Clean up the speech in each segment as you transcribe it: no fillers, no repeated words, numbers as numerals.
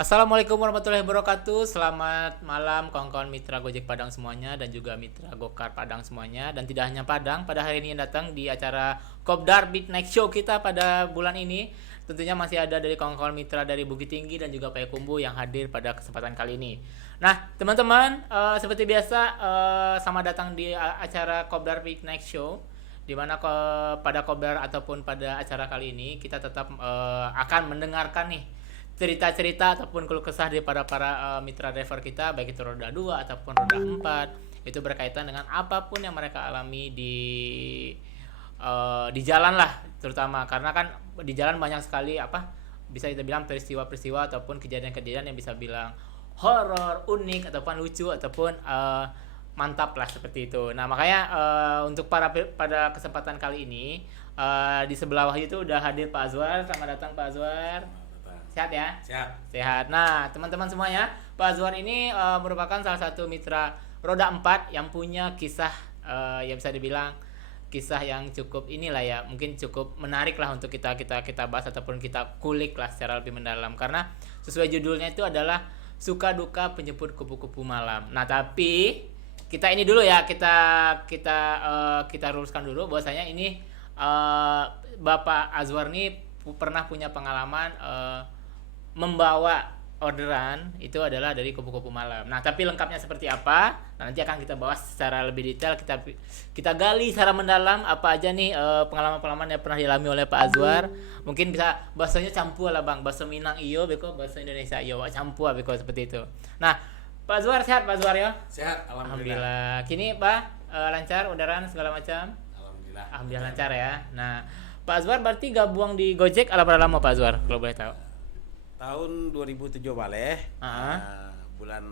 Assalamualaikum warahmatullahi wabarakatuh. Selamat malam kawan-kawan mitra Gojek Padang semuanya dan juga mitra Gokar Padang semuanya. Dan tidak hanya Padang, pada hari ini yang datang di acara Kopdar Midnight Show kita pada bulan ini. Tentunya masih ada dari kawan-kawan mitra dari Bukit Tinggi dan juga Payakumbuh yang hadir pada kesempatan kali ini. Nah, teman-teman, seperti biasa, selamat datang di acara Kopdar Midnight Show, di mana pada Kopdar ataupun pada acara kali ini kita tetap akan mendengarkan nih cerita-cerita ataupun keluh kesah daripada para mitra driver kita, baik itu roda 2 ataupun roda 4, itu berkaitan dengan apapun yang mereka alami di jalan lah, terutama karena kan di jalan banyak sekali bisa kita bilang peristiwa-peristiwa ataupun kejadian-kejadian yang bisa bilang horor, unik ataupun lucu ataupun mantap lah seperti itu. Nah, makanya untuk pada kesempatan kali ini di sebelah Wahyu itu udah hadir Pak Azwar. Selamat datang Pak Azwar. Sehat ya? Siap. Sehat. Nah, teman-teman semuanya, Pak Azwar ini merupakan salah satu mitra roda 4 yang punya kisah yang bisa dibilang kisah yang cukup inilah ya, mungkin cukup menarik lah untuk kita bahas ataupun kita kulik lah secara lebih mendalam, karena sesuai judulnya itu adalah suka duka penjemput kupu-kupu malam. Nah, tapi kita ini dulu ya, kita luruskan dulu bahwasanya ini Bapak Azwar ini pernah punya pengalaman membawa orderan itu adalah dari kupu-kupu malam. Nah, tapi lengkapnya seperti apa? Nah, nanti akan kita bahas secara lebih detail. Kita gali secara mendalam apa aja nih pengalaman-pengalaman yang pernah dialami oleh Pak Azwar. Mungkin bisa bahasanya campur lah Bang. Bahasa Minang iyo, beko bahasa Indonesia iyo, campur beko seperti itu. Nah, Pak Azwar sehat Pak Azwar ya? Sehat, Alhamdulillah. Kini Pak lancar orderan segala macam? Alhamdulillah lancar ya. Nah, Pak Azwar berarti gabung di Gojek ala berapa lama Pak Azwar kalau boleh tahu? Tahun 2007 balik, bulan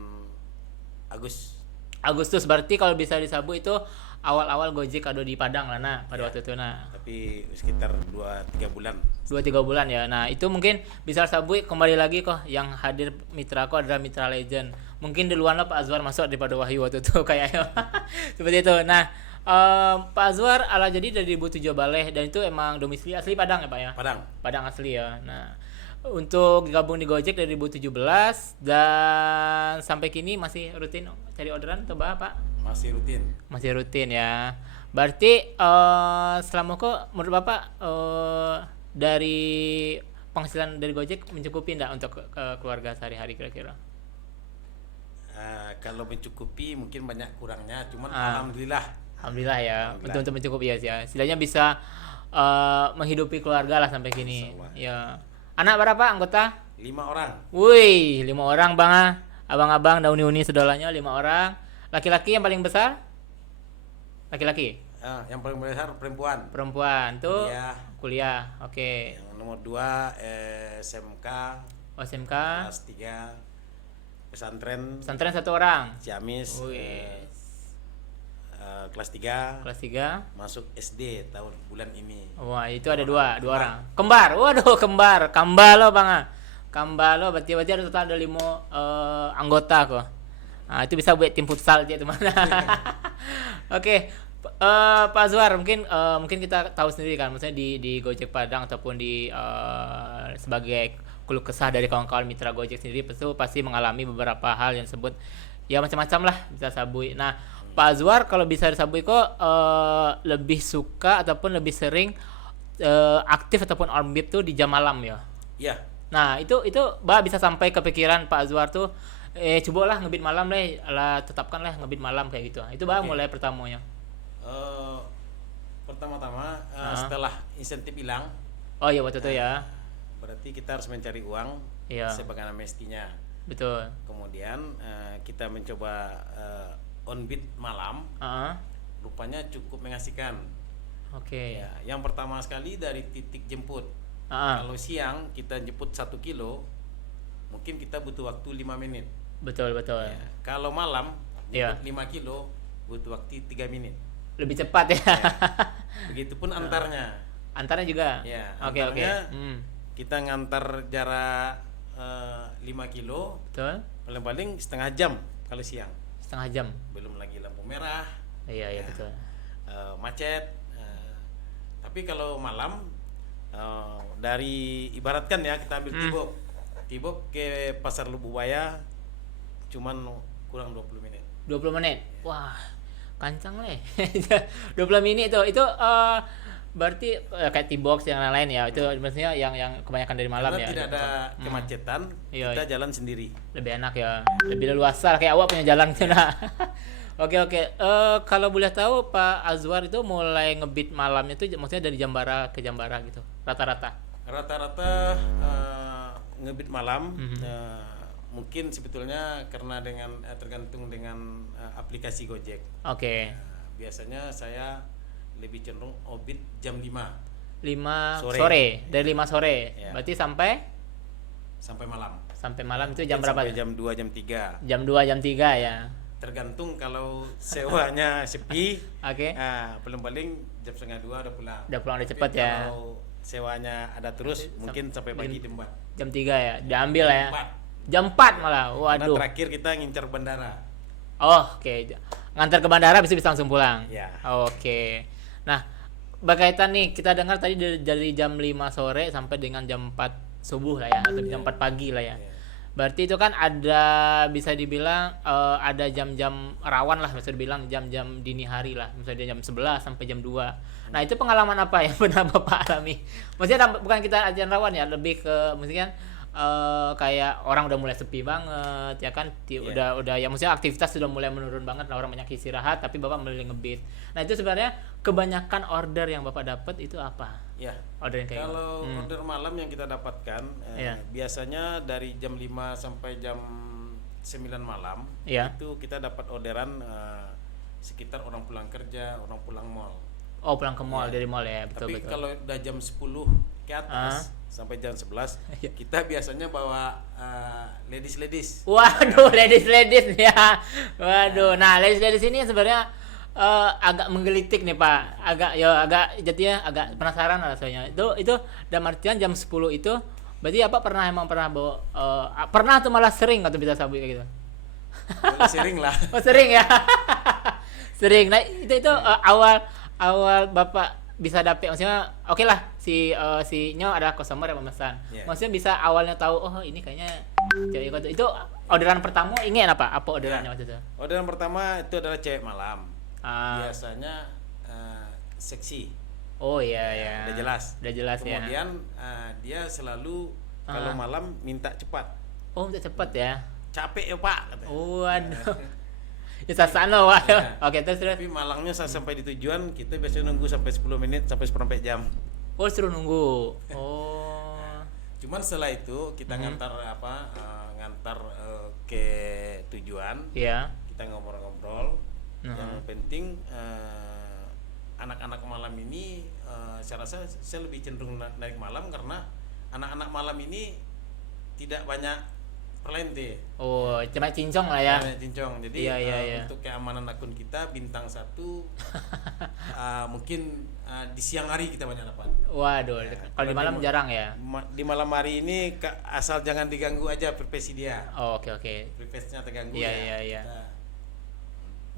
Agustus berarti kalau bisa disabu itu awal-awal Gojek ada di Padang lah pada waktu itu tapi sekitar 2-3 bulan. 2-3 bulan ya. Nah, itu mungkin bisa sabu kembali lagi kok yang hadir mitra ko adalah mitra legend. Mungkin duluan lah Pak Azwar masuk daripada Wahyu waktu itu kayaknya. Seperti itu. Nah, Pak Azwar ala jadi dari 2007 balik dan itu emang domisili asli Padang ya Pak ya? Padang asli ya. Nah, untuk gabung di Gojek dari 2017 dan sampai kini masih rutin cari orderan atau Pak? Masih rutin ya. Berarti selama kok menurut Bapak dari penghasilan dari Gojek mencukupi enggak untuk keluarga sehari-hari kira-kira? Kalau mencukupi mungkin banyak kurangnya, cuman alhamdulillah ya. Untuk mencukupi ya. Setidaknya bisa menghidupi keluarga lah sampai kini. Ya. Anak berapa anggota? 5 orang. Wih, 5 orang Bang. Abang-abang dan uni-uni saudaranya 5 orang. Laki-laki yang paling besar? Laki-laki. Yang paling besar perempuan. Perempuan tuh kuliah. Oke. Yang nomor 2 SMK. SMK. Kelas 3 pesantren. Pesantren 1 orang. Ciamis. Kelas 3 masuk SD tahun bulan ini. Wah, itu ada dua orang. Kembar. Waduh, kembar. Kambalo Bang. Kambalo berarti ada total ada 5 anggota kok. Nah, itu bisa buat tim futsal dia teman. Oke. Pak Azwar, mungkin kita tahu sendiri kan, maksudnya di Gojek Padang ataupun di sebagai keluh kesah dari kawan-kawan mitra Gojek sendiri pasti mengalami beberapa hal yang disebut ya macam-macam lah bisa sabui. Nah, Pak Azwar kalau bisa disabui kok lebih suka ataupun lebih sering aktif ataupun on beat tuh di jam malam ya. Iya. Nah, itu Mbak bisa sampai kepikiran Pak Azwar tuh coba lah ngebit malam deh, tetapkan lah ngebit malam kayak gitu. Itu Mbak mulai pertamanya. Pertama-tama setelah insentif hilang. Oh iya waktu itu ya. Berarti kita harus mencari uang sebagaimana mestinya. Betul. Kemudian kita mencoba on beat malam, rupanya cukup mengasihkan. Oke. Ya, yang pertama sekali dari titik jemput. Kalau siang kita jemput 1 kilo, mungkin kita butuh waktu 5 menit. Betul. Ya, kalau malam jemput 5 kilo butuh waktu 3 menit. Lebih cepat ya. Begitupun antarnya. Antarnya juga. Ya, Oke. Kita ngantar jarak 5 kilo. Betul. Paling-paling setengah jam kalau siang. Setengah jam. Belum lagi lampu merah. Iya betul. Macet. Tapi kalau malam dari ibaratkan ya kita ambil Tibok. Tibok ke Pasar Lububaya cuman kurang 20 menit. 20 menit. Wah, kancang leh. 20 menit itu berarti kayak T-box yang lain ya. Itu maksudnya yang kebanyakan dari malam Karena ya. tidak ada kemacetan, Iya, kita iya. jalan sendiri. Lebih enak ya. Lebih leluasa kayak awak punya jalan gitu nah. Oke. Kalau boleh tahu Pak Azwar itu mulai ngebit malamnya itu maksudnya dari Jambara ke Jambara gitu. Rata-rata. Rata-rata ngebit malam mungkin sebetulnya karena tergantung dengan aplikasi Gojek. Oke. Biasanya saya lebih cenderung orbit jam 5 5 Sore. sore. Dari 5 sore. Ya. Berarti sampai sampai malam. itu jam berapa? Sampai jam 2 jam 3. Jam 2 jam 3 ya. Tergantung kalau sewanya sepi, Oke. paling-paling jam setengah 2 udah pulang. Udah pulang udah Tapi cepet ya. Kalau sewanya ada terus, mungkin sampai pagi jam 4. Jam 3 ya. Diambil ya. 4. Jam 4 malah. Karena Waduh. terakhir kita ngincar bandara. Oh, oke. Ngantar ke bandara bisa langsung pulang. Ya. Oke. Nah, berkaitan nih kita dengar tadi dari jam 5 sore sampai dengan jam 4 subuh lah ya atau jam 4 pagi lah ya. Iya. Berarti itu kan ada bisa dibilang ada jam-jam rawan lah bisa dibilang jam-jam dini hari lah. Misalnya jam 11 sampai jam 2. Nah, itu pengalaman apa yang pernah Bapak alami? Maksudnya bukan kita ajaran rawan ya, lebih ke maksudnya kayak orang udah mulai sepi banget ya kan udah ya maksudnya aktivitas sudah mulai menurun banget lah orang banyak istirahat tapi Bapak mulai ngebit. Nah, itu sebenarnya kebanyakan order yang Bapak dapat itu apa? Ya. Order yang kayak Kalau order malam yang kita dapatkan Iya. biasanya dari jam 5 sampai jam 9 malam Iya. itu kita dapat orderan sekitar orang pulang kerja, orang pulang mall. Oh, pulang ke mall Iya. dari mall ya, betul Tapi betul. kalau udah jam 10 ke atas sampai jam 11 kita biasanya bawa ladies. Waduh, ladies ya. Waduh. Nah, ladies ini sebenarnya agak menggelitik nih Pak. Agak jadinya agak penasaran rasanya. Itu dalam artian jam 10 itu berarti apa pernah bawa pernah atau malah sering atau bisa sabu kayak gitu? Sering lah. Oh, sering ya. Sering. Nah, itu awal Bapak bisa dapet maksudnya oke lah si Nyo adalah customer yang memesan. Yeah. Maksudnya bisa awalnya tahu oh ini kayaknya cewek itu orderan pertama ingin apa orderannya waktu itu? Orderan pertama itu adalah cewek malam. Ah. Biasanya seksi. Oh iya. Udah jelas. Udah jelas ya. Kemudian dia selalu kalau malam minta cepat. Oh, minta cepat ya. Capek ya Pak katanya. Waduh. Ya sasana waduh. Ya. Oke, terus. Tapi malangnya sampai di tujuan kita biasanya nunggu sampai 10 menit sampai seperempat jam. Oh, suruh nunggu. Oh. Cuman setelah itu kita ngantar ke tujuan. Iya. Kita ngobrol-ngobrol. Yang penting anak-anak malam ini saya rasa saya lebih cenderung naik malam karena anak-anak malam ini tidak banyak perlente. Oh, cuma cincong lah ya. Cincong. Jadi Iya. untuk keamanan akun kita bintang 1 mungkin di siang hari kita banyak dapat. Waduh, kalau di malam jarang ya. Di malam hari ini asal jangan diganggu aja privasi dia. Oh, oke. Privasinya terganggu Iya. Kita,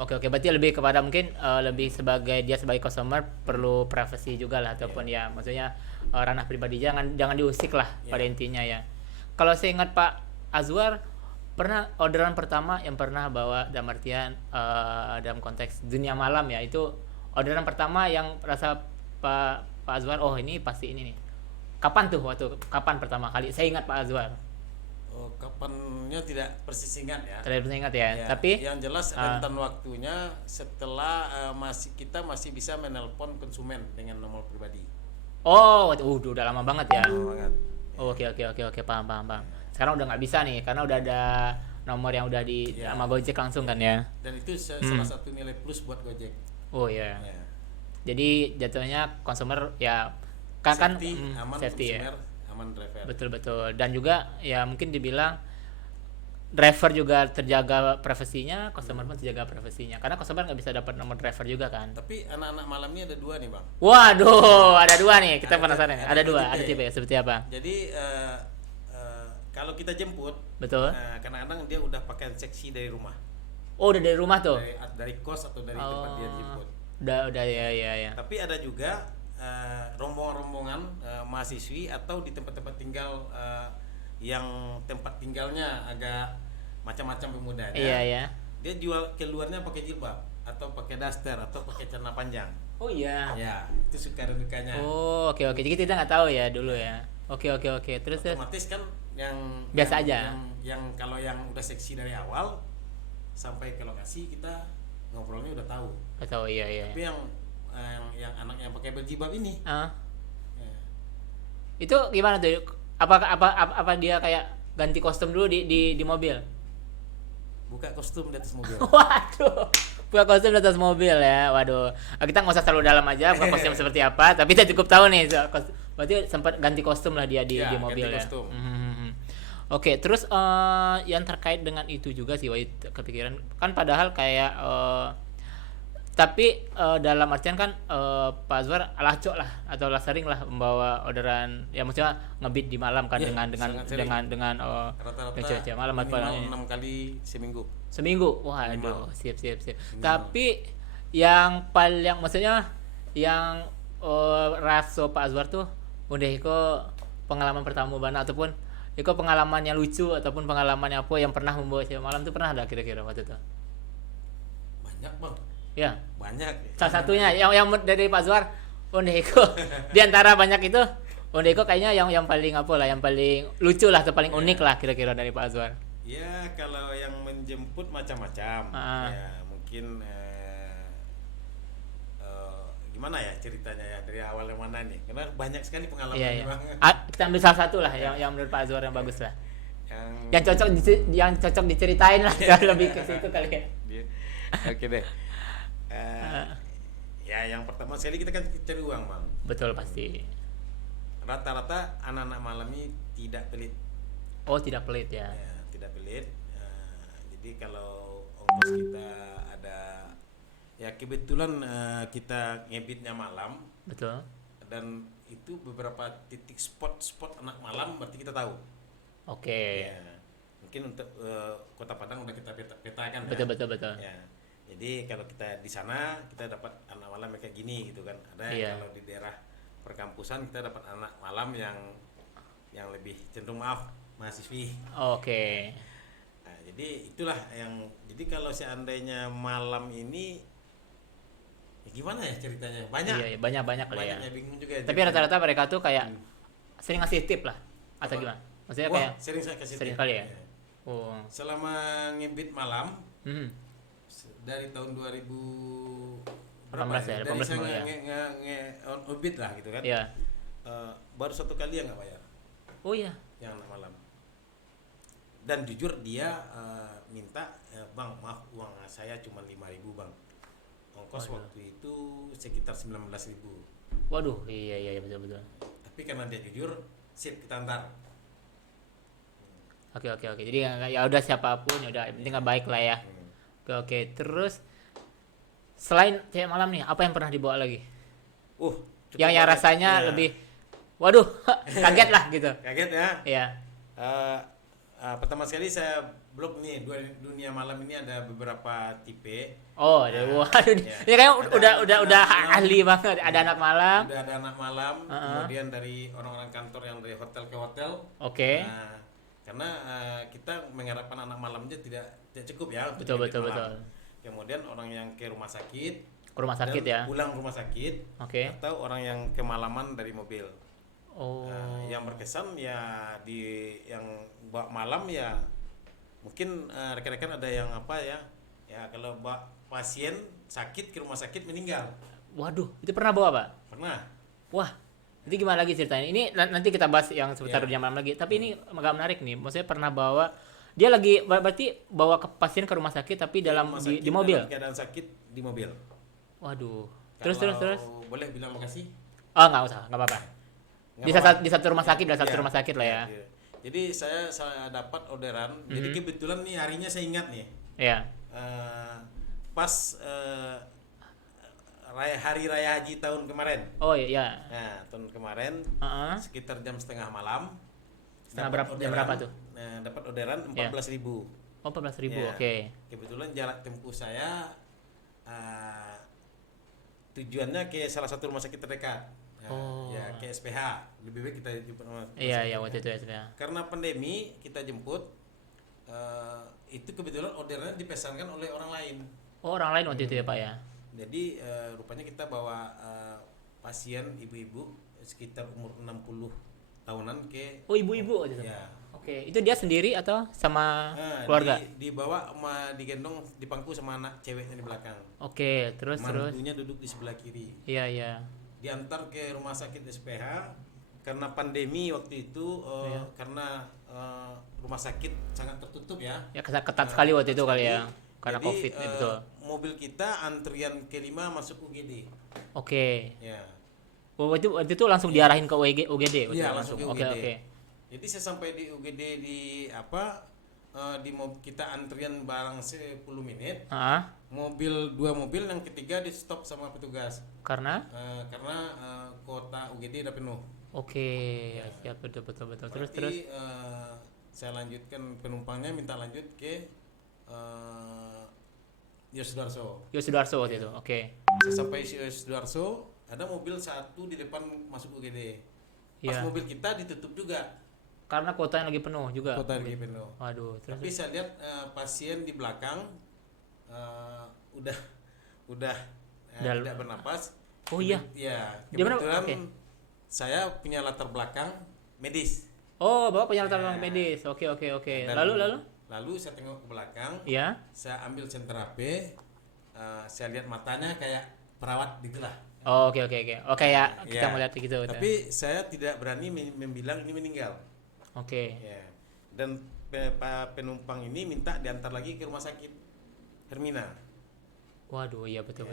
Oke, berarti lebih kepada mungkin lebih sebagai dia sebagai customer perlu privacy juga lah ataupun ya maksudnya ranah pribadi jangan diusik lah pada intinya ya. Kalau saya ingat Pak Azwar pernah orderan pertama yang pernah bawa dalam artian dalam konteks dunia malam ya itu orderan pertama yang rasa Pak Azwar oh ini pasti ini nih. Kapan pertama kali? Saya ingat Pak Azwar. Oh, kapannya tidak persis ingat ya. Tidak persis ingat ya. Tapi yang jelas rentan waktunya setelah kita masih bisa menelpon konsumen dengan nomor pribadi. Oh, udah lama banget ya. Lama banget. Oh, oke, paham. Sekarang udah nggak bisa nih karena udah ada nomor yang udah di sama Gojek langsung kan ya. Dan itu salah satu nilai plus buat Gojek. Oh iya. Jadi jatuhnya konsumer ya safety, aman safety konsumer, ya. aman driver. Betul. Dan juga ya mungkin dibilang driver juga terjaga privasinya, customer pun terjaga privasinya. Karena customer nggak bisa dapat nomor driver juga kan. Tapi anak-anak malam ini ada 2 nih Bang. Waduh, ada 2 nih. Kita penasaran. Ada 2, ada tipe ya. Seperti apa? Jadi kalau kita jemput, betul. Kadang-kadang dia udah pakai seksi dari rumah. Oh, udah dari rumah tuh. Dari kos atau dari tempat dia jemput. Udah ya. Tapi ada juga rombongan-rombongan mahasiswi atau di tempat-tempat tinggal yang tempat tinggalnya agak macam-macam pemudanya. Iya ya. Dia jual keluarnya pakai jilbab atau pakai daster atau pakai celana panjang. Oh iya. Ya, itu suka dan dukanya. Oh, oke oke. Jadi kita nggak tahu ya dulu ya. Oke oke oke. Terus Otomatis kan yang Biasa yang- aja. Yang kalau yang udah seksi dari awal sampai ke lokasi kita ngobrolnya udah tahu. nggak tahu iya iya. Tapi yang anak yang pakai berjilbab ini, Ah, ya, itu gimana tuh? Apa dia kayak ganti kostum dulu di mobil? buka kostum di atas mobil. Waduh, buka kostum di atas mobil ya. Waduh, kita nggak usah terlalu dalam aja buka kostum seperti apa. Tapi kita cukup tahu nih, berarti sempat ganti kostum lah dia di Ya, mobil ganti ya. kostum. Oke, terus yang terkait dengan itu juga sih, Wahid, kepikiran kan padahal kayak tapi dalam artian kan Pak Azwar lacok lah atau lah sering lah membawa orderan ya maksudnya ngebit di malam kan Iya, dengan sangat sering. dengan Rata-rata cewek-cewek malam atau minimal 6 kali seminggu. seminggu. Wah, Minimal. aduh, siap. Tapi yang paling maksudnya yang raso Pak Azwar tuh udah iko pengalaman pertama bana ataupun iko pengalaman yang lucu ataupun pengalaman apa yang pernah membawa cewek malam tuh pernah ada kira-kira waktu itu? Banyak, Bang. Ya. Banyak. Salah satunya yang dari Pak Azwar udah iko di antara banyak itu udah iko kayaknya yang paling apa lah yang paling lucu lah atau paling unik lah kira-kira dari Pak Azwar. Ya, kalau yang menjemput macam-macam. Ah. Ya, mungkin gimana ya ceritanya ya dari awal yang mana nih? Karena banyak sekali pengalaman Iya, iya. Bang. Kita ambil salah satu lah yang menurut Pak Azwar yang bagus lah. Yang Yang cocok diceritain lah kalau lebih ke situ kali ya. Oke deh. Ya, yang pertama sekali kita kan cari uang, Bang. Betul pasti. Rata-rata anak-anak malam ini tidak pelit. Oh, tidak pelit ya. Ya, tidak pelit. Jadi kalau ongkos kita ada, ya kebetulan kita ngebitnya malam Betul. dan itu beberapa titik spot anak malam berarti kita tahu. Oke. Ya, mungkin untuk Kota Padang udah kita petakan ya. Betul. Ya. Jadi kalau kita di sana kita dapat anak malam kayak gini gitu kan. Ada Iya. kalau di daerah perkampusan kita dapat anak malam yang lebih cenderung mahasiswi. Oke. Nah, jadi itulah jadi kalau seandainya malam ini ya gimana ya ceritanya? Banyak. Iya, banyak lah ya. Banyaknya bingung juga. Tapi rata-rata mereka tuh kayak sering ngasih tip lah atau Apa? gimana? Maksudnya Wah, kayak sering saya kasih sering tip. kali ya? Oh. Selama ngebit malam Hmm. dari tahun 2000 18 ya, dari 18 saya mulai on orbit lah gitu kan. Iya. Baru satu kali yang nggak bayar Oh iya. yang anak malam. Dan jujur dia minta bang maaf uang saya cuma 5.000 bang. Ongkos Waduh. waktu itu sekitar 19.000. Waduh, iya betul. Tapi karena dia jujur, sip kita antar. Oke. Jadi ya udah siapapun ya udah yang penting nggak baik lah ya. Oke. Terus selain cewek malam nih, apa yang pernah dibawa lagi? Cukup Yang banyak. rasanya Iya. lebih waduh, kaget lah gitu. Kaget ya. Iya. Pertama sekali saya blog nih dunia malam ini ada beberapa tipe. Oh, Nah, waduh. ya. Ini kayaknya Ada udah anak ahli banget. Ada anak malam. Udah ada anak malam, Uh-uh. kemudian dari orang-orang kantor yang dari hotel ke hotel. Oke. Nah, karena kita mengharapkan anak malamnya tidak cukup ya untuk Betul, ngebit malam. betul. Kemudian orang yang ke rumah sakit, Ke rumah sakit dan ya. pulang rumah sakit, Oke. atau orang yang kemalaman dari mobil. Oh. Yang berkesan ya yang bawa malam ya mungkin rekan-rekan ada yang apa ya kalau bawa pasien sakit ke rumah sakit meninggal Waduh, itu pernah bawa, Pak? pernah. Wah, itu gimana lagi ceritanya? Ini nanti kita bahas yang seputar Iya. dunia malam lagi. Tapi ini agak menarik nih. Maksudnya pernah bawa dia lagi berarti bawa ke pasien ke rumah sakit tapi dalam Rumah di sakit mobil. dalam keadaan sakit di mobil. Waduh. Terus. Kalau boleh bilang lokasi? Oh, nggak usah, nggak apa-apa. Di Nggak apa-apa. satu rumah sakit, Iya, rumah sakit lah ya. iya. Jadi saya dapat orderan. Jadi kebetulan nih harinya saya ingat nih. Iya. Pas hari raya haji tahun kemarin. Oh iya. Nah, tahun kemarin Heeh. sekitar jam setengah malam. Setengah dapat berapa- jam berapa tuh? Nah, dapat orderan Iya. 14.000. Oh, 14.000. Ya. Oke. Kebetulan jarak tempuh saya tujuannya ke salah satu rumah sakit terdekat. Nah, Oh. ya Ya, ke SPH. Lebih baik kita jemput rumah Iya, sakit, iya waktu ya. itu ya sebenarnya. Karena pandemi kita jemput, itu kebetulan orderannya dipesankan oleh orang lain. Oh, orang lain waktu itu ya, Pak ya. Jadi rupanya kita bawa pasien ibu-ibu sekitar umur 60 tahunan ke. Oh, ibu-ibu waktu itu. Ya. Oke, itu dia sendiri atau sama keluarga? Dibawa digendong di pangku sama anak ceweknya di belakang. Oke, terus. Mantunya duduk di sebelah kiri. Iya, iya. Diantar ke rumah sakit SPH karena pandemi waktu itu, Iya. karena rumah sakit sangat tertutup ya. Ya ketat sekali waktu itu kali ya. Karena Jadi, Covid ya, betul. mobil kita antrian kelima masuk UGD. Oke. Ya. Oh, waktu itu langsung diarahin ke UGD. waktu Iya, itu langsung ke Oke, UGD. oke. Jadi saya sampai di UGD kita antrian barang 10 menit. Ah, Dua mobil yang ketiga di stop sama petugas. karena Karena kuota UGD udah penuh. oke, siap, betul. Terus. Berarti saya lanjutkan penumpangnya minta lanjut ke Yosudarso. Yosudarso waktu itu. Oke. Saya sampai Yosudarso, ada mobil satu di depan masuk UGD. Pas Iya. mobil kita ditutup juga. Karena kuotanya lagi penuh juga. Kuota lagi penuh. Waduh, terus. Tapi saya lihat pasien di belakang udah Udah- tidak bernapas. Oh iya. Ya, Gimana? kebetulan Oke. saya punya latar belakang medis. Oh, Bapak punya latar Ya. belakang medis. Oke. Dan Lalu saya tengok ke belakang, Iya. saya ambil senter HP, saya lihat matanya kayak perawat gitulah. Oh, oke. Oh, kayak kita Ya. melihat gitu. Tapi saya tidak berani membilang ini meninggal. Oke. Ya. Dan penumpang ini minta diantar lagi ke rumah sakit Hermina. Waduh, iya betul.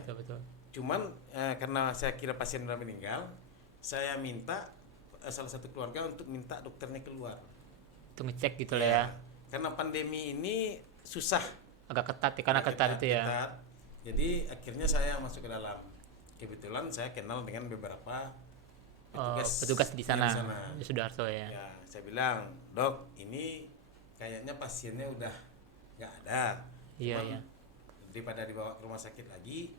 Cuman karena saya kira pasien sudah meninggal, saya minta salah satu keluarga untuk minta dokternya keluar. Itu ngecek gitu lah ya. Karena pandemi ini susah. Agak ketat ya, karena ketat itu ya. ketat. Jadi akhirnya saya masuk ke dalam. Kebetulan saya kenal dengan beberapa Petugas di sana. yang Yosudarso ya. Ya, saya bilang, "Dok, ini kayaknya pasiennya udah nggak ada. Iya, Cuman iya. Daripada dibawa ke rumah sakit lagi,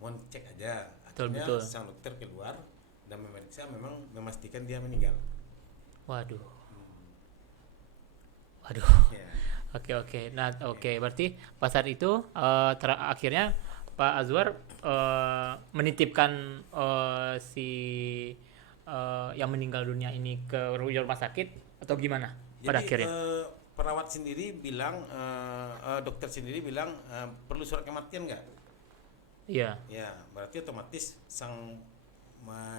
mau cek aja." Betul. Akhirnya sang dokter keluar dan memeriksa, memang memastikan dia meninggal. Waduh. Ya. Oke. Nah, berarti pas saat itu akhirnya Pak Azwar menitipkan si yang meninggal dunia ini ke rumah sakit atau gimana pada Jadi akhirnya? perawat sendiri bilang, dokter sendiri bilang, perlu surat kematian nggak? Iya. Ya, berarti otomatis sang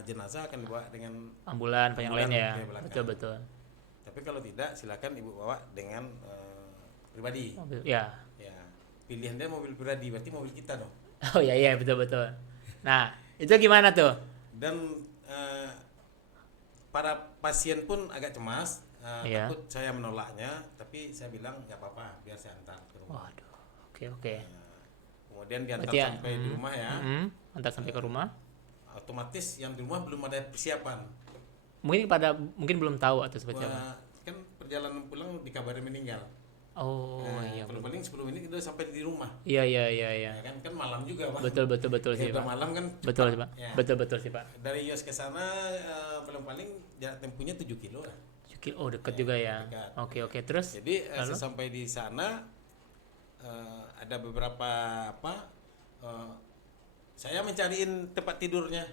jenazah akan dibawa dengan Ambulan yang lain ya. ke belakang. Betul. Tapi kalau tidak, silakan ibu bawa dengan pribadi. Mobil. Ya. Ya, pilihan dia mobil pribadi, berarti mobil kita dong. Oh iya betul. Nah, itu gimana tuh? Dan para pasien pun agak cemas, Iya. takut saya menolaknya, tapi saya bilang nggak apa-apa, biar saya antar ke rumah. Waduh. Oke. Kemudian diantar Berarti ya, sampai di rumah ya. Antar sampai ke rumah. Otomatis yang di rumah belum ada persiapan. Mungkin belum tahu atau seperti apa. Wah, kan perjalanan pulang dikabari meninggal. Oh iya. Paling 10 menit udah sampai di rumah. Iya. Ya kan malam juga, Pak. Betul sih, Ya, udah Pak. malam kan. Betul sih, Pak. Ya. Betul sih, Pak. Dari Yos ke sana paling jarak tempuhnya 7 kilo lah. Oh, deket juga ya. Dekat. Oke. Terus? Jadi Lalu? sesampai di sana ada beberapa saya mencariin tempat tidurnya.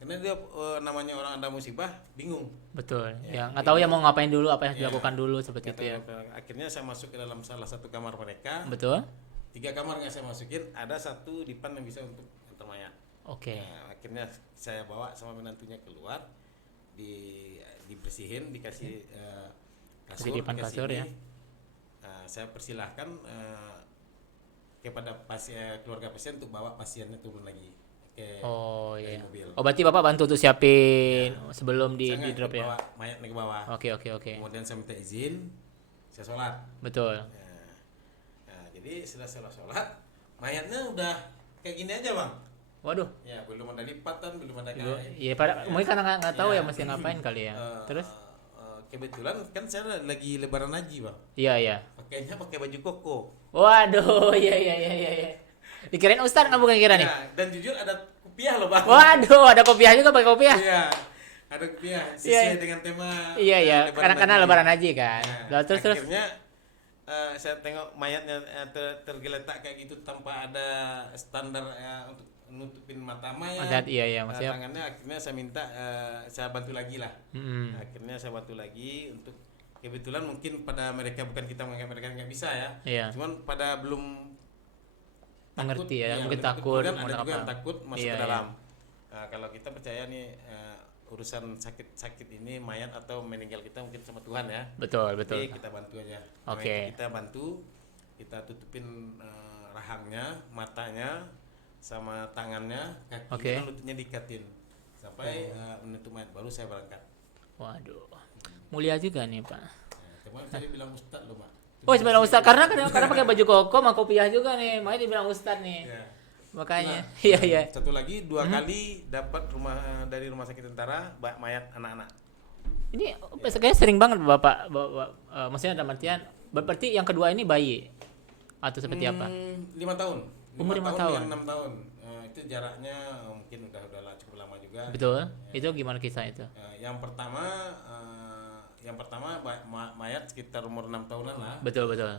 Karena dia namanya orang ada musibah, bingung. Betul. Ya, Ya, nggak tahu ya mau ngapain dulu, apa yang Ya. dilakukan dulu seperti itu ya. Akhirnya saya masuk ke dalam salah satu kamar mereka. Betul? 3 kamar yang saya masukin, ada satu dipan yang bisa untuk antar mayat. Oke. Nah, akhirnya saya bawa sama menantunya keluar, dibersihin, dikasih kasur, Kasih dipan dikasih kasur ini. ya. Saya persilahkan kepada keluarga pasien untuk bawa pasiennya turun lagi ke Oh dari iya. mobil. Oh berarti Bapak bantu untuk siapin sebelum di Saya nggak drop ikut ya. bawa mayatnya ke bawah. Oke. Kemudian saya minta izin, saya sholat. Betul. Nah, jadi setelah saya sholat, mayatnya udah kayak gini aja, Bang. Waduh. Ya, belum ada lipatan, belum ada Iya, mungkin karena nggak tahu ya mesti ngapain kali ya. Terus? Kebetulan kan saya lagi lebaran haji, Bang. Iya. Pakainya pakai baju koko. Waduh, iya. Dikirain Ustaz nggak bukan kira nih? Ya, dan jujur ada kopiah loh, Bang. Waduh, ada kopiah juga, pakai kopiah. Iya. ada kopiah sesuai dengan tema Iya ya, karena haji. lebaran haji kan. Nah, Lalu terus akhirnya saya tengok mayatnya tergeletak kayak gitu tanpa ada standar untuk nutupin mata mayat. iya ya maksudnya. Tangannya akhirnya saya minta saya bantu lagi lah. Mm, Akhirnya saya bantu lagi untuk kebetulan mungkin pada mereka bukan kita menganggap mereka nggak bisa ya. iya. Cuman pada belum Mengerti ya, mungkin belum takut kan mau ada juga apa. yang takut masuk Iya, ke iya. dalam. Nah, kalau kita percaya nih urusan sakit ini mayat atau meninggal kita mungkin sama Tuhan ya. Betul, betul. Jadi kita bantu aja. Oke. Nah, kita bantu, kita tutupin rahangnya, matanya, sama tangannya, kakinya, Oke. lututnya dikatin sampai menutup mayat baru saya berangkat. Waduh. Mulia juga nih, Pak. Nah, teman saya bilang Ustadz loh, Pak. Oh, sebenarnya Ustaz karena pakai baju koko sama kopiah juga nih. Makanya dibilang Ustaz nih. Ya. Makanya. Nah, Iya, iya. Satu lagi 2 kali dapat dari rumah sakit tentara mayat anak-anak. Ini kayaknya sering banget Bapak, maksudnya dalam artian berarti yang kedua ini bayi atau seperti apa? 5 tahun. Umur 5 tahun. Dengan 6 tahun. Itu jaraknya mungkin udah cukup lama juga. Betul. Itu gimana kisah itu? Yang pertama mayat sekitar umur 6 tahunan lah. Betul, betul.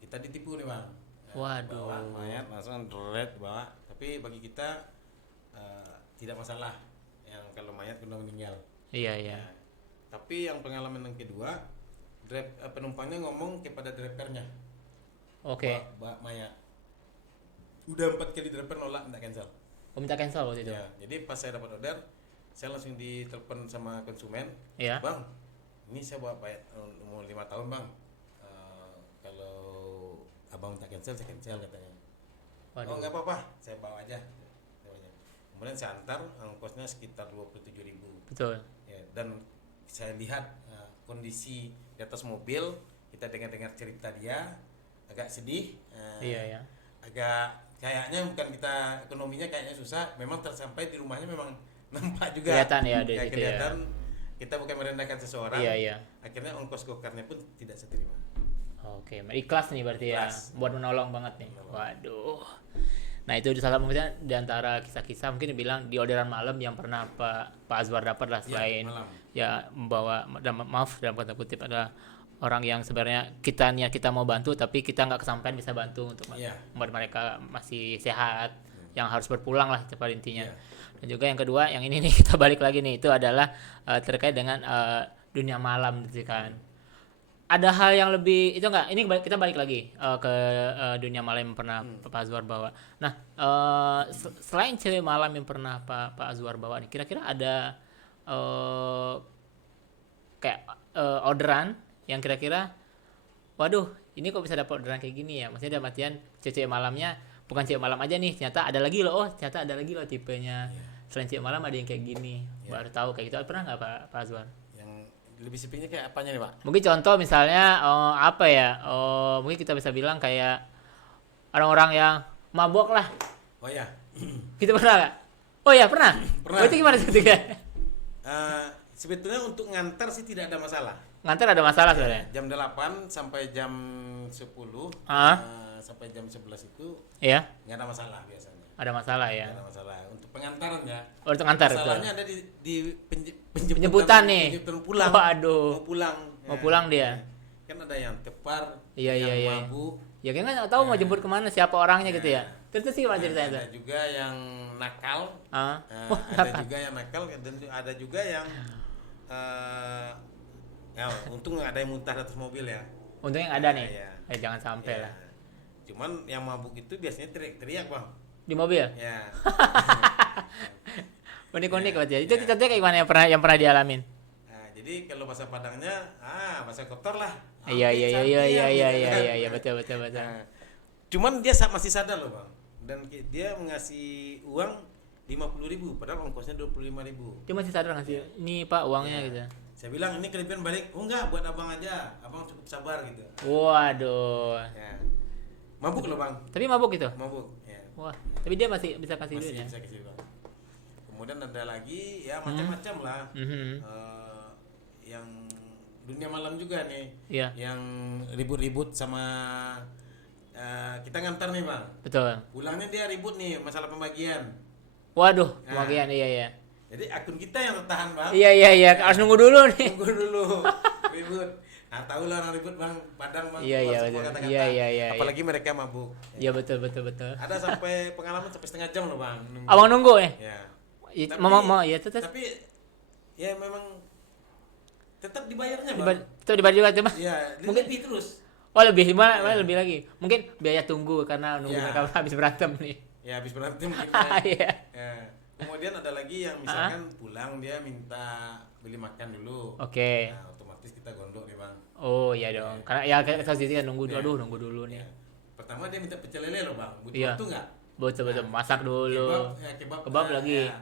Kita ditipu nih, Bang. Waduh. Bawa mayat langsung deret bawa. Tapi bagi kita tidak masalah yang kalau mayat sudah meninggal. Iya, iya. Tapi yang pengalaman yang kedua, penumpangnya ngomong kepada drivernya. Oke. Bawa mayat. Udah 4 kali driver nolak, minta cancel. Oh, minta cancel waktu itu. Ya, jadi pas saya dapat order, saya langsung ditelepon sama konsumen. Iya. Bang, ini saya bawa mayat umur 5 tahun, Bang. Kalau abang minta cancel, saya cancel katanya. Waduh. Oh, nggak apa-apa, saya bawa aja. Kemudian saya antar, ongkosnya sekitar 27.000. Betul. Ya, dan saya lihat kondisi di atas mobil, kita dengar-dengar cerita dia, agak sedih. Iya, iya. Agak kayaknya bukan kita ekonominya kayaknya susah, memang tersampai di rumahnya memang nampak juga. Kelihatan ya di situ ya. Kelihatan kita bukan merendahkan seseorang. Iya, iya. Akhirnya ongkos gokarnya pun tidak saya terima. Oke, ikhlas nih berarti Ikhlas. ya, buat menolong banget nih. Waduh. Nah itu salah satunya di antara kisah-kisah mungkin dibilang di orderan malam yang pernah Pak Azwar dapat lah selain malam. ya membawa maaf dalam kata kutip adalah orang yang sebenarnya niat kita mau bantu tapi kita nggak kesampaian bisa bantu untuk Iya. membuat mereka masih sehat yang harus berpulang lah cepat intinya. Iya. Dan juga yang kedua yang ini nih kita balik lagi nih itu adalah terkait dengan dunia malam gitu kan. Ada hal yang lebih itu enggak? Ini kita balik lagi ke dunia malam yang pernah Pak Azwar bawa. Nah, selain cewek malam yang pernah Pak Azwar bawa nih, kira-kira ada kayak orderan yang kira-kira, waduh, ini kok bisa dapat orderan kayak gini ya? Maksudnya dalam artian cewek malamnya bukan cewek malam aja nih, ternyata ada lagi loh, ternyata ada lagi loh tipenya. Selain cewek malam ada yang kayak gini, baru tahu kayak gitu. Pernah nggak Pak Azwar? Lebih spesifiknya kayak apanya nih, Pak? Mungkin contoh misalnya apa ya? Mungkin kita bisa bilang kayak orang-orang yang mabok lah. Oh ya. Kita pernah nggak? Oh ya pernah. Pernah. Oh, itu gimana ceritanya? Sebetulnya untuk ngantar sih tidak ada masalah. Nganter ada masalah sebenarnya. Jam 8 sampai jam 10 sampai jam 11 itu Iya. nggak ada masalah biasanya. Ada masalah ya. Nggak ada masalah. Untuk pengantaran ya. Oh, untuk ngantar betul. Masalahnya ada di Penjemputan nih. Penjemputan pulang. Waduh. Mau pulang. Mau pulang dia. Kan ada yang tepar, Iya, yang iya, iya. mabuk. Ya kan nggak tahu mau jemput kemana siapa orangnya gitu ya. Terus sih gimana ceritanya Ada tuh? juga yang nakal. Ah. Ada juga yang nakal dan ada juga yang ya untung nggak ada yang muntah di atas mobil ya. Untungnya nggak ada nih. Iya. Jangan sampai Iya. lah. Cuman yang mabuk itu biasanya teriak-teriak, Bang. Di mobil. Ya. Unik-unik berarti ya. Itu contohnya kayak gimana yang pernah dialamin? Nah, jadi kalau bahasa Padangnya, bahasa kotor lah. Iya Hampir iya cantik iya ya, iya iya gitu iya kan. iya betul betul betul. Nah, cuman dia masih sadar loh, Bang. Dan dia ngasih uang 50.000 padahal ongkosnya 25.000. Dia masih sadar nggak sih? Ini Pak uangnya Ya. gitu. Saya bilang ini kelebihan balik. Oh enggak, buat abang aja. Abang cukup sabar gitu. Waduh. Ya. Mabuk loh, Bang. Tapi mabuk gitu. Mabuk. Ya. Wah. Tapi dia masih bisa kasih Masih duitnya. bisa kasih, Bang. Kemudian ada lagi ya macam-macam lah. Mhm. Yang dunia malam juga nih. Iya. Yang ribut-ribut sama kita ngantar nih, Bang. Betul. Pulangnya dia ribut nih masalah pembagian. Waduh, Nah. pembagian iya iya. Jadi akun kita yang tertahan bang. Iya, harus nunggu dulu nih. Tunggu dulu ribut. Nah tahu lah orang ribut bang, padang bang. Iya, keluar iya, semua betul. kata-kata. Iya. Apalagi mereka mabuk. Iya, betul. Ada sampai pengalaman sampai setengah jam loh bang. Nunggu. Abang nunggu ya? Ya. Mau ya tetap Tapi ya memang tetap dibayarnya bang. tetap dibayar juga cuma. Ya Mungkin- lebih terus. Oh, lebih gimana? Iya. Lebih lagi. Mungkin biaya tunggu karena nunggu Iya. mereka habis berantem nih. Ya habis berantem mungkin. Ya. Iya. Ya. Kemudian ada lagi yang misalkan pulang dia minta beli makan dulu. Oke. Nah, otomatis kita gondok nih bang. Oh, iya dong. Karena ya kita sendiri kan nunggu Iya. nunggu dulu nih. Ya. Pertama dia minta pecel lele loh bang. Butuh Iya. waktu nggak? Betul, masak dulu. Kebab lagi. Ya.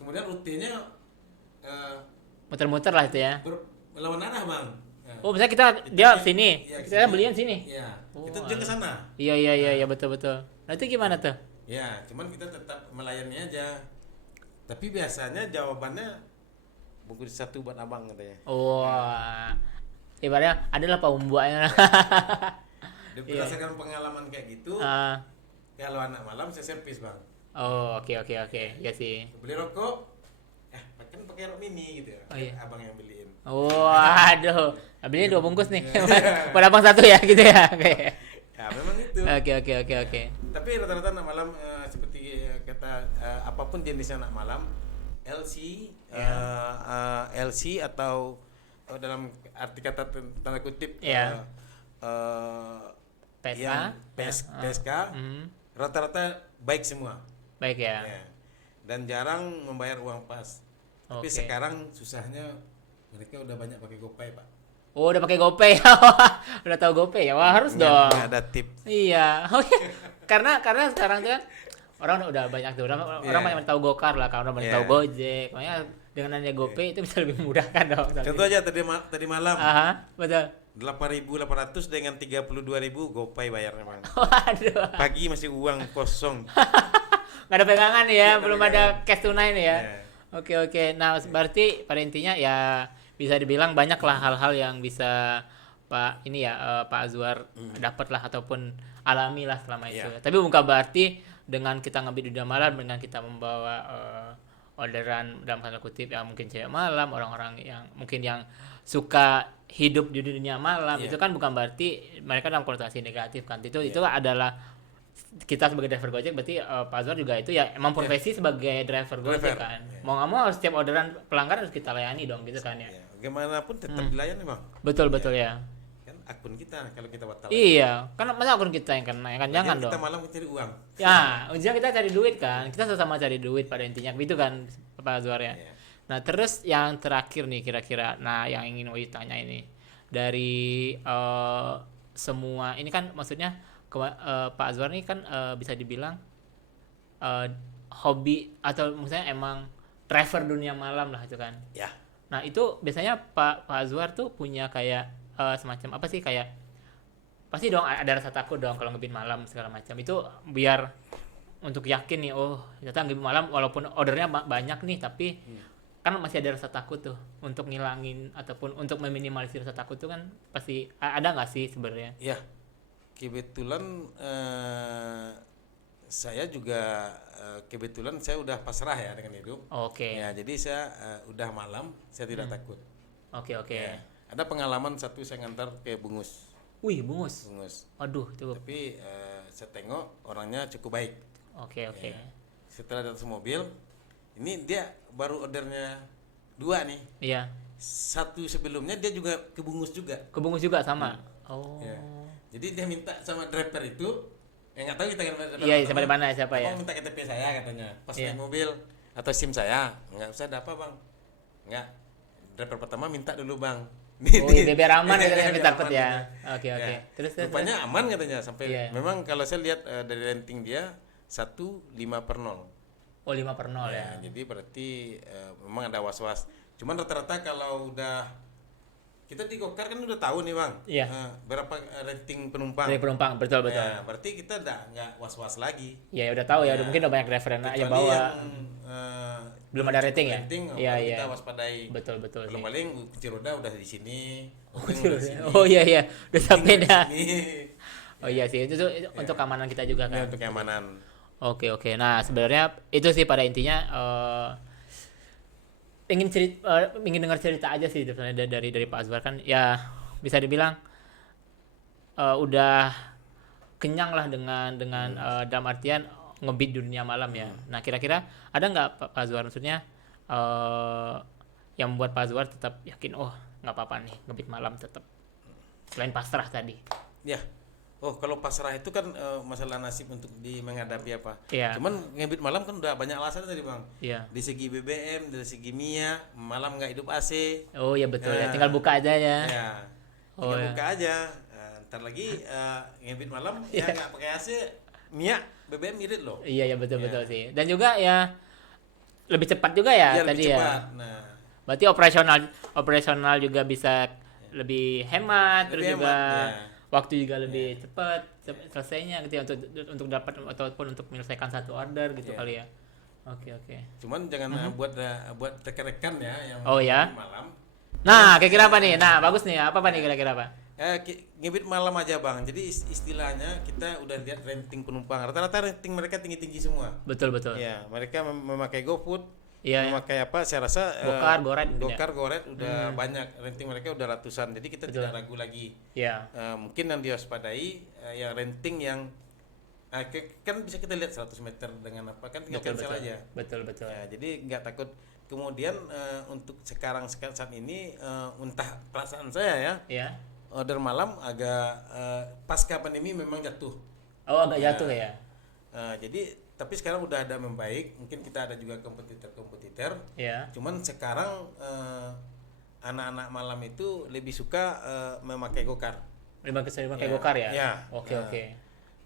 Kemudian rutinnya Muter-muter lah itu ya. melawan arah bang. Ya. Oh, misalnya dia Kita- sini. Iya, Kita belian sini. Iya. Oh, Kita tujuan ke sana. Iya, betul. Nah, itu gimana tuh? Ya, cuman kita tetap melayani aja. Tapi biasanya jawabannya bungkus satu buat abang katanya. Oh. Ibaratnya adalah pembuatnya. Berdasarkan pengalaman kayak gitu, Ah, kalau anak malam saya servis bang. oh, oke. Ya sih. Beli rokok, kan pakai rok mini gitu ya. Oh, iya. Abang yang beliin. Waduh, belinya 2 bungkus nih. Buat abang 1 ya gitu ya. Oke. Ya memang itu. Oke. Tapi rata-rata anak malam seperti kata apapun jenisnya anak malam, LC, LC atau dalam arti kata tanda kutip Iya. PSK, yang PSK, rata-rata baik semua. Baik ya. Ya. Dan jarang membayar uang pas. Tapi Oke. sekarang susahnya mereka udah banyak pakai GoPay pak. Oh, udah pakai GoPay. Udah tahu GoPay ya. Wah, harus dong. Nggak ada tip. Iya. Oh, iya. Karena sekarang tuh kan orang udah banyak tuh. Orang Iya. banyak tahu Gokar lah, kalau orang banyak Iya. tahu Gojek. Makanya dengan adanya GoPay itu bisa lebih memudahkan dong. Contoh aja tadi malam Aha, betul. 8.800 dengan 32.000 GoPay bayarnya bang. Waduh. Pagi masih uang kosong. Nggak ada pegangan nih ya, Nggak ada belum pegangan. ada cash tunai nih ya. Iya. Oke. Nah, berarti pada intinya ya bisa dibilang banyak lah hal-hal yang bisa Pak Azwar dapat lah ataupun alami lah selama itu. Iya. Tapi bukan berarti dengan kita ngebit di dunia malam, dengan kita membawa orderan dalam tanda kutip ya mungkin cewek malam, orang-orang yang mungkin yang suka hidup di dunia malam, Iya. itu kan bukan berarti mereka dalam konotasi negatif kan. Itu adalah kita sebagai driver Gojek berarti Pak Azwar juga itu ya emang profesi sebagai driver Gojek Driver, kan. iya. Mau nggak mau setiap orderan pelanggan harus kita layani dong gitu kan ya. Ya, gimana pun tetap dilayani bang. Betul ya. Kan akun kita kalau kita batal. Iya, kan masa akun kita yang kena ya kan jangan Kita dong. malam cari uang. Ya, ujungnya kita cari duit kan. Kita sama-sama cari duit pada intinya gitu kan Pak Azwar ya. Iya. Nah, terus yang terakhir nih kira-kira yang ingin Oyi tanya ini dari semua ini kan maksudnya Pak Azwar ini kan bisa dibilang hobi atau misalnya emang driver dunia malam lah itu kan. Ya. Nah, itu biasanya Pak Azwar tuh punya kayak semacam apa sih, kayak pasti dong ada rasa takut dong kalau ngebit malam segala macam. Itu biar untuk yakin nih, oh ternyata ngebit malam walaupun ordernya banyak nih tapi kan masih ada rasa takut tuh untuk ngilangin ataupun untuk meminimalisir rasa takut tuh kan pasti ada nggak sih sebenarnya? Ya. Kebetulan saya juga kebetulan saya udah pasrah ya dengan hidup. Oke. Ya, jadi saya udah malam saya tidak takut. Oke. Ya. Ada pengalaman satu saya ngantar ke Bungus. Wih, bungus. Waduh, itu. Tapi saya tengok orangnya cukup baik. Oke. Ya. Setelah datang mobil, ini dia baru ordernya 2 nih. Iya. Satu sebelumnya dia juga ke Bungus juga. Ke bungus juga sama. Oh. Ya. Jadi dia minta sama driver itu, nggak tahu kita kan. Iya, siapa di mana siapa ya? Abang minta KTP saya katanya. Pas Iya. naik mobil atau SIM saya, nggak usah ada apa bang. Nggak. Driver pertama minta dulu bang. Oh, iya, biar aman ya, Biar biar takut aman ya. gitu. Oke. Ya. Terus. Rupanya aman katanya sampai. Iya. Memang kalau saya lihat dari rating dia 1/5/0. Oh, 5/0 ya. Jadi berarti memang ada was-was. Cuman rata-rata kalau udah kita di Gokar kan udah tahu nih bang. Iya. Berapa rating penumpang. Dari penumpang, betul. Ya, berarti kita nggak was-was lagi. Ya udah tahu ya, Ya. udah mungkin udah banyak referensi aja Kecuali bawa. yang, Belum ada rating ya? rating, Iya, baru iya. kita waspadai. Betul Kalau sih. paling kunci roda udah di sini. Oh, ring udah di sini, oh iya, udah sampai ring dah. udah di sini. Oh iya sih, itu tuh untuk keamanan kita juga Ini kan. untuk keamanan. Oke. Nah, sebenarnya itu sih pada intinya ingin dengar cerita aja sih sebenarnya dari Pak Azwar kan ya bisa dibilang udah kenyang lah dengan dalam artian ngebeat di dunia malam ya. Nah kira-kira ada nggak Pak Azwar maksudnya yang membuat Pak Azwar tetap yakin nggak apa-apa nih ngebeat malam tetap selain pasrah tadi? Ya. Oh, kalau pasrah itu kan masalah nasib untuk menghadapi apa. Iya. Cuman ngebit malam kan udah banyak alasan tadi Bang. Iya. Di segi BBM, dari segi minyak, malam nggak hidup AC. Oh ya betul ya, tinggal buka aja ya. Ya. Oh, Tinggal ya. buka aja. Ntar lagi ngebit malam ya nggak pakai AC, minyak, BBM irit loh. Iya ya betul sih. Dan juga ya lebih cepat juga ya, Iya, tadi lebih ya. cepat. Nah, Berarti operasional juga bisa lebih hemat, terus lebih juga hemat, ya. waktu juga lebih cepat selesainya gitu ya untuk dapat ataupun untuk menyelesaikan satu order gitu Iya. kali ya. Oke. Cuman jangan buat rekan-rekan ya yang Oh, ya. ngebit malam. Nah, kira-kira apa nih? Nah, bagus nih. Apa nih kira-kira Pak? Ngebit malam aja Bang. Jadi istilahnya kita udah lihat rating penumpang. Rata-rata rating mereka tinggi-tinggi semua. Betul. Ya, mereka memakai GoFood, Iya. memakai apa? Saya rasa Gokar, Goret mungkin ya? Gokar, Goret udah banyak, rating mereka udah ratusan. Jadi kita Betul. tidak ragu lagi. Iya. Mungkin yang diwaspadai yang rating yang kan bisa kita lihat 100 meter dengan apa kan tinggal cancel aja. Betul. Ya, jadi nggak takut. Kemudian untuk sekarang saat ini entah perasaan saya ya, Iya. order malam agak pasca pandemi memang jatuh. Oh, agak jatuh ya. Jadi tapi sekarang udah ada membaik, mungkin kita ada juga kompetitor. Iya. Cuman sekarang anak-anak malam itu lebih suka memakai Gokar. Pakai Ya. Gokar ya? Ya. Oke.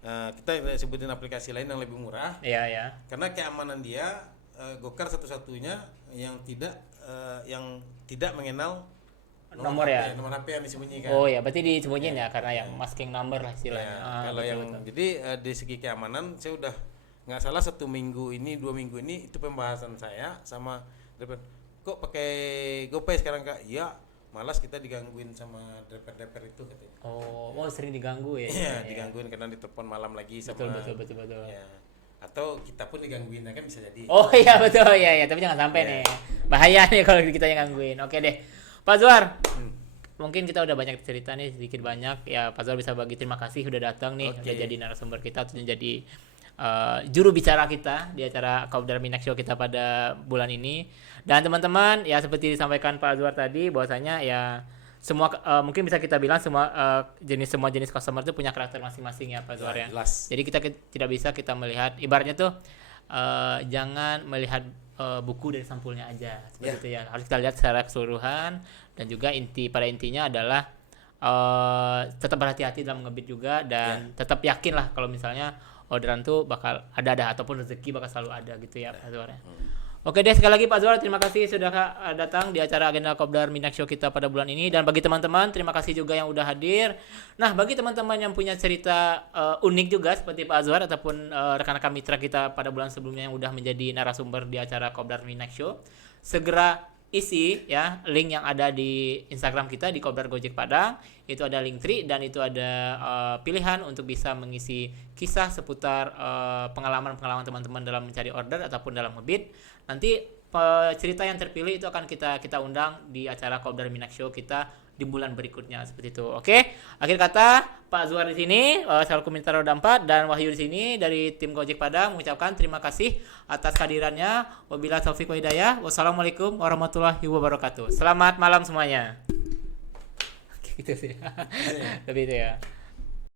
Kita sebutin aplikasi lain yang lebih murah. Iya. Karena keamanan dia Gokar satu-satunya yang tidak mengenal Nomor ya? nomor HP yang disembunyikan. Oh ya, berarti disembunyiin ya karena yang masking number lah istilahnya. Ya, kalau betul. jadi di segi keamanan saya udah nggak salah 1 minggu ini 2 minggu ini itu pembahasan saya sama kok pakai GoPay sekarang Kak? Iya, malas kita digangguin sama driver itu katanya. Oh, sering diganggu ya? Iya, digangguin karena ditelepon malam lagi sama. Betul. Ya. Atau kita pun digangguin kan bisa jadi. Oh iya betul ya, tapi jangan sampai Iya. nih. Bahaya nih kalau kita yang gangguin. Oke deh. Pak Zuar. Mungkin kita udah banyak cerita nih sedikit banyak ya. Pak Zuar bisa bagi terima kasih udah datang nih, Oke. udah jadi narasumber kita, udah jadi juru bicara kita di acara Kopdar Minax Show kita pada bulan ini. Dan teman-teman ya seperti disampaikan Pak Zuar tadi bahwasanya ya semua mungkin bisa kita bilang semua jenis customer itu punya karakter masing-masing ya Pak Zuar ya. Jelas. Jadi kita tidak bisa kita melihat ibaratnya tuh jangan melihat buku dari sampulnya aja seperti itu ya. Harus kita lihat secara keseluruhan dan juga pada intinya adalah tetap berhati-hati dalam ngebit juga dan tetap yakin lah kalau misalnya orderan tuh bakal ada ataupun rezeki bakal selalu ada gitu ya Pak Zuar ya. Oke deh, sekali lagi Pak Zuar terima kasih sudah datang di acara agenda Kopdar Minax Show kita pada bulan ini. Dan bagi teman-teman terima kasih juga yang udah hadir. Nah bagi teman-teman yang punya cerita unik juga seperti Pak Zuar ataupun rekan-rekan mitra kita pada bulan sebelumnya yang udah menjadi narasumber di acara Kopdar Minax Show, segera isi ya link yang ada di Instagram kita di Kopdar Gojek Padang. Itu ada link tree dan itu ada pilihan untuk bisa mengisi kisah seputar pengalaman teman-teman dalam mencari order ataupun dalam ngebit. Nanti cerita yang terpilih itu akan kita undang di acara Kopdar Minax Show kita di bulan berikutnya seperti itu. Oke. Akhir kata Pak Zuar di sini, selaku Minta Roda 4 dan Wahyu di sini dari tim Gojek Padang mengucapkan terima kasih atas kehadirannya. Wabillahi taufiq wa hidayah. Wassalamualaikum warahmatullahi wabarakatuh. Selamat malam semuanya. Gitu sih. Tapi itu ya.